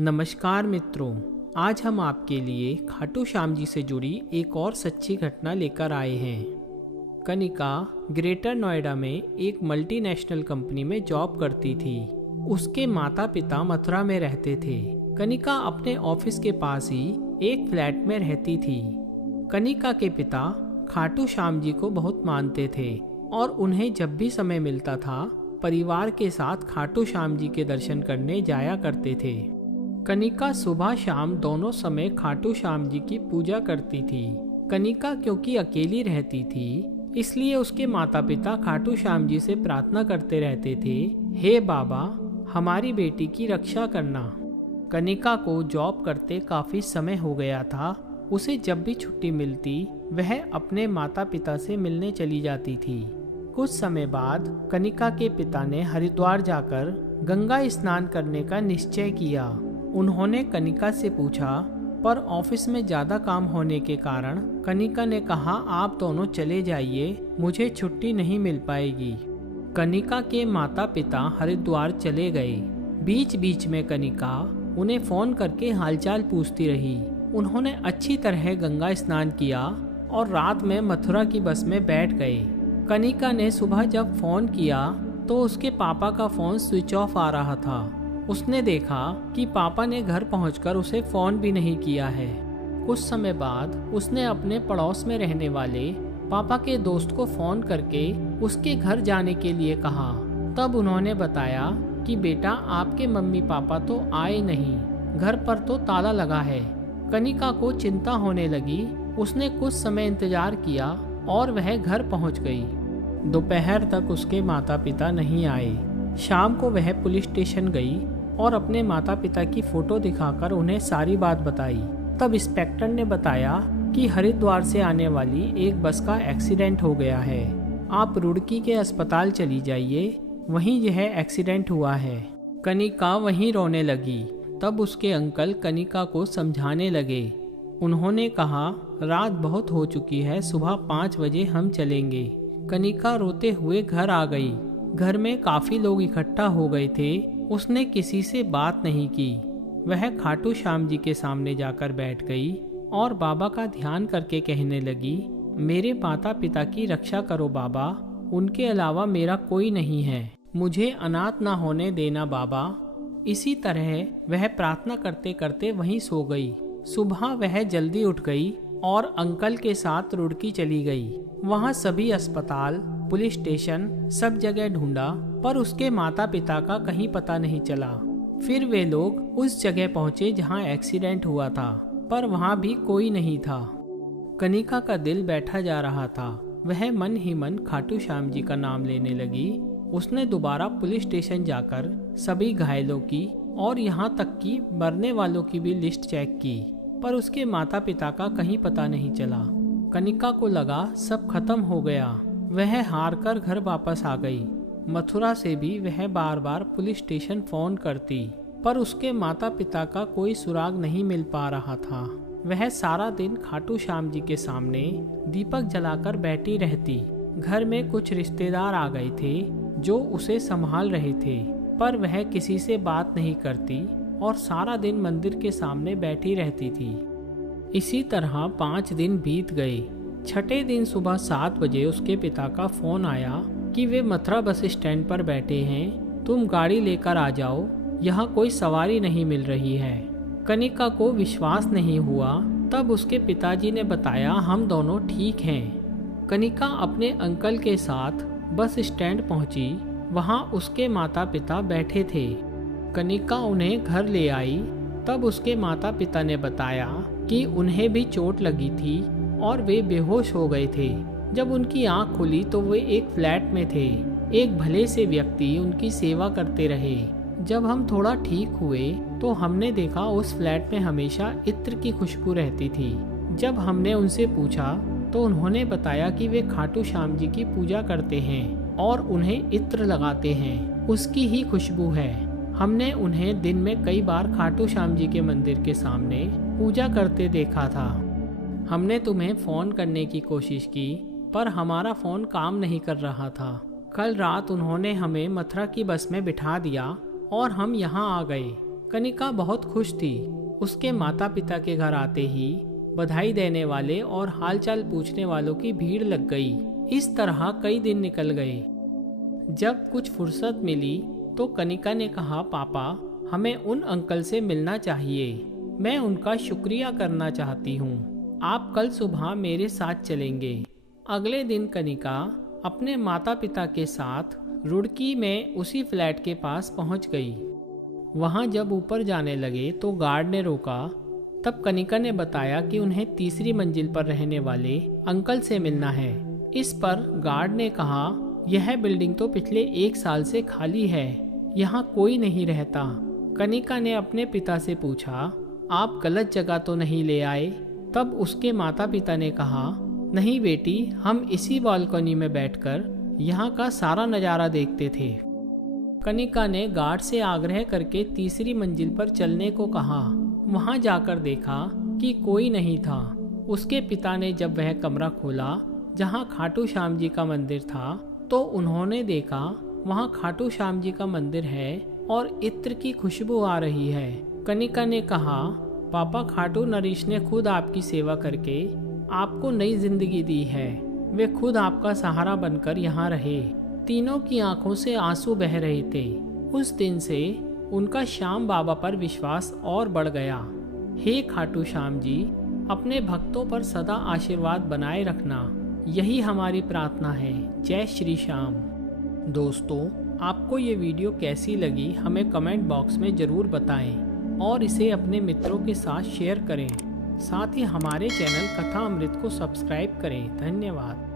नमस्कार मित्रों, आज हम आपके लिए खाटू श्याम जी से जुड़ी एक और सच्ची घटना लेकर आए हैं। कनिका ग्रेटर नोएडा में एक मल्टीनेशनल कंपनी में जॉब करती थी। उसके माता पिता मथुरा में रहते थे। कनिका अपने ऑफिस के पास ही एक फ्लैट में रहती थी। कनिका के पिता खाटू श्याम जी को बहुत मानते थे और उन्हें जब भी समय मिलता था परिवार के साथ खाटू श्याम जी के दर्शन करने जाया करते थे। कनिका सुबह शाम दोनों समय खाटू श्याम जी की पूजा करती थी। कनिका क्योंकि अकेली रहती थी इसलिए उसके माता पिता खाटू श्याम जी से प्रार्थना करते रहते थे, हे बाबा हमारी बेटी की रक्षा करना। कनिका को जॉब करते काफी समय हो गया था। उसे जब भी छुट्टी मिलती वह अपने माता पिता से मिलने चली जाती थी। कुछ समय बाद कनिका के पिता ने हरिद्वार जाकर गंगा स्नान करने का निश्चय किया। उन्होंने कनिका से पूछा, पर ऑफिस में ज्यादा काम होने के कारण कनिका ने कहा, आप दोनों चले जाइए, मुझे छुट्टी नहीं मिल पाएगी। कनिका के माता पिता हरिद्वार चले गए। बीच बीच में कनिका उन्हें फोन करके हालचाल पूछती रही। उन्होंने अच्छी तरह गंगा स्नान किया और रात में मथुरा की बस में बैठ गए। कनिका ने सुबह जब फोन किया तो उसके पापा का फोन स्विच ऑफ आ रहा था। उसने देखा कि पापा ने घर पहुंचकर उसे फोन भी नहीं किया है। कुछ समय बाद उसने अपने पड़ोस में रहने वाले पापा के दोस्त को फोन करके उसके घर जाने के लिए कहा। तब उन्होंने बताया कि बेटा आपके मम्मी पापा तो आए नहीं, घर पर तो ताला लगा है। कनिका को चिंता होने लगी। उसने कुछ समय इंतजार किया और वह घर पहुंच गई। दोपहर तक उसके माता पिता नहीं आए। शाम को वह पुलिस स्टेशन गई और अपने माता पिता की फोटो दिखाकर उन्हें सारी बात बताई। तब इंस्पेक्टर ने बताया कि हरिद्वार से आने वाली एक बस का एक्सीडेंट हो गया है। आप रुड़की के अस्पताल चली जाइए, वहीं यह एक्सीडेंट हुआ है। कनिका वहीं रोने लगी। तब उसके अंकल कनिका को समझाने लगे। उन्होंने कहा, रात बहुत हो चुकी है, सुबह 5 बजे हम चलेंगे। कनिका रोते हुए घर आ गई। घर में काफी लोग इकट्ठा हो गए थे। उसने किसी से बात नहीं की। वह खाटू श्याम जी के सामने जाकर बैठ गई और बाबा का ध्यान करके कहने लगी, मेरे माता पिता की रक्षा करो बाबा, उनके अलावा मेरा कोई नहीं है, मुझे अनाथ ना होने देना बाबा। इसी तरह वह प्रार्थना करते करते वहीं सो गई। सुबह वह जल्दी उठ गई और अंकल के साथ रुड़की चली गई। वहाँ सभी अस्पताल, पुलिस स्टेशन, सब जगह ढूंढा, पर उसके माता पिता का कहीं पता नहीं चला। फिर वे लोग उस जगह पहुंचे जहां एक्सीडेंट हुआ था, पर वहां भी कोई नहीं था। कनिका का दिल बैठा जा रहा था। वह मन ही मन खाटू श्याम जी का नाम लेने लगी। उसने दोबारा पुलिस स्टेशन जाकर सभी घायलों की और यहाँ तक कि मरने वालों की भी लिस्ट चेक की, पर उसके माता पिता का कहीं पता नहीं चला। कनिका को लगा सब खत्म हो गया। वह हार कर घर वापस आ गई। मथुरा से भी वह बार बार पुलिस स्टेशन फोन करती, पर उसके माता पिता का कोई सुराग नहीं मिल पा रहा था। वह सारा दिन खाटू श्याम जी के सामने दीपक जलाकर बैठी रहती। घर में कुछ रिश्तेदार आ गए थे जो उसे संभाल रहे थे, पर वह किसी से बात नहीं करती और सारा दिन मंदिर के सामने बैठी रहती थी। इसी तरह 5 दिन बीत गए। छठे दिन सुबह 7 बजे उसके पिता का फोन आया कि वे मथुरा बस स्टैंड पर बैठे हैं, तुम गाड़ी लेकर आ जाओ, यहाँ कोई सवारी नहीं मिल रही है। कनिका को विश्वास नहीं हुआ। तब उसके पिताजी ने बताया, हम दोनों ठीक हैं। कनिका अपने अंकल के साथ बस स्टैंड पहुंची। वहाँ उसके माता पिता बैठे थे। कनिका उन्हें घर ले आई। तब उसके माता पिता ने बताया कि उन्हें भी चोट लगी थी और वे बेहोश हो गए थे। जब उनकी आंख खुली तो वे एक फ्लैट में थे। एक भले से व्यक्ति उनकी सेवा करते रहे। जब हम थोड़ा ठीक हुए तो हमने देखा उस फ्लैट में हमेशा इत्र की खुशबू रहती थी। जब हमने उनसे पूछा तो उन्होंने बताया कि वे खाटू श्याम जी की पूजा करते हैं और उन्हें इत्र लगाते हैं, उसकी ही खुशबू है। हमने उन्हें दिन में कई बार खाटू श्याम जी के मंदिर के सामने पूजा करते देखा था। हमने तुम्हें फोन करने की कोशिश की, पर हमारा फोन काम नहीं कर रहा था। कल रात उन्होंने हमें मथुरा की बस में बिठा दिया और हम यहाँ आ गए। कनिका बहुत खुश थी। उसके माता पिता के घर आते ही बधाई देने वाले और हालचाल पूछने वालों की भीड़ लग गई। इस तरह कई दिन निकल गए। जब कुछ फुर्सत मिली तो कनिका ने कहा, पापा, हमें उन अंकल से मिलना चाहिए। मैं उनका शुक्रिया करना चाहती हूँ। आप कल सुबह मेरे साथ चलेंगे। अगले दिन कनिका अपने माता पिता के साथ रुड़की में उसी फ्लैट के पास पहुँच गई। वहाँ जब ऊपर जाने लगे तो गार्ड ने रोका। तब कनिका ने बताया कि उन्हें तीसरी मंजिल पर रहने वाले अंकल से मिलना है। इस पर गार्ड ने कहा, यह बिल्डिंग तो पिछले 1 साल से खाली है, यहाँ कोई नहीं रहता। कनिका ने अपने पिता से पूछा, आप गलत जगह तो नहीं ले आए? तब उसके माता पिता ने कहा, नहीं बेटी, हम इसी बालकनी में बैठकर यहाँ का सारा नज़ारा देखते थे। कनिका ने गार्ड से आग्रह करके तीसरी मंजिल पर चलने को कहा। वहाँ जाकर देखा कि कोई नहीं था। उसके पिता ने जब वह कमरा खोला जहाँ खाटू श्याम जी का मंदिर था, तो उन्होंने देखा वहाँ खाटू श्याम जी का मंदिर है और इत्र की खुशबू आ रही है। कनिका ने कहा, पापा, खाटू नरेश ने खुद आपकी सेवा करके आपको नई जिंदगी दी है। वे खुद आपका सहारा बनकर यहाँ रहे। तीनों की आंखों से आंसू बह रहे थे। उस दिन से उनका श्याम बाबा पर विश्वास और बढ़ गया। हे खाटू श्याम जी, अपने भक्तों पर सदा आशीर्वाद बनाए रखना, यही हमारी प्रार्थना है। जय श्री श्याम। दोस्तों, आपको ये वीडियो कैसी लगी हमें कमेंट बॉक्स में ज़रूर बताएं और इसे अपने मित्रों के साथ शेयर करें। साथ ही हमारे चैनल कथा अमृत को सब्सक्राइब करें। धन्यवाद।